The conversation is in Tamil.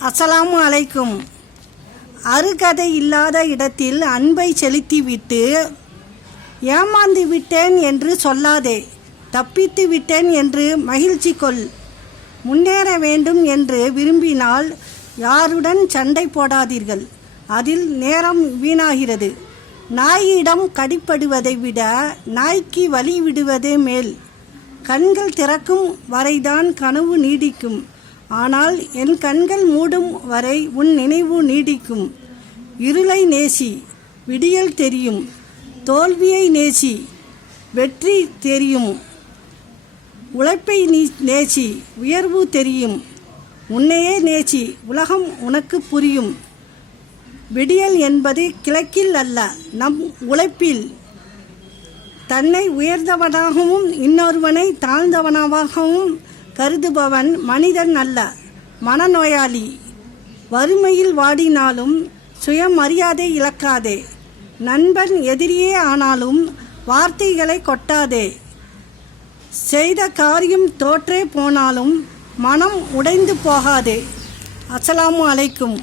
அஸ்ஸலாமு அலைக்கும். அருகதை இல்லாத இடத்தில் அன்பை செலுத்திவிட்டு ஏமாந்து விட்டேன் என்று சொல்லாதே. தப்பித்து விட்டேன் என்று மகிழ்ச்சி கொள். முன்னேற வேண்டும் என்று விரும்பினால் யாருடன் சண்டை போடாதீர்கள். அதில் நேரம் வீணாகிறது. நாயிடம் கடிப்படுவதை விட நாய்க்கு வழி விடுவதே மேல். கண்கள் திறக்கும் வரைதான் கனவு நீடிக்கும். ஆனால் என் கண்கள் மூடும் வரை உன் நினைவு நீடிக்கும். இருளை நேசி, விடியல் தெரியும். தோல்வியை நேசி, வெற்றி தெரியும். உழைப்பை நேசி, உயர்வு தெரியும். உன்னையே நேசி, உலகம் உனக்கு புரியும். விடியல் என்பது கிழக்கில் அல்ல, நம் உழைப்பில். தன்னை உயர்ந்தவனாகவும் இன்னொருவனை தாழ்ந்தவனாகவும் கருதுபவன் மனிதன் அல்ல, மனநோயாளி. வறுமையில் வாடினாலும் சுயமரியாதை இழக்காதே. நண்பன் எதிரியே ஆனாலும் வார்த்தைகளை கொட்டாதே. செய்த காரியம் தோற்றே போனாலும் மனம் உடைந்து போகாதே. அஸ்ஸலாமு அலைக்கும்.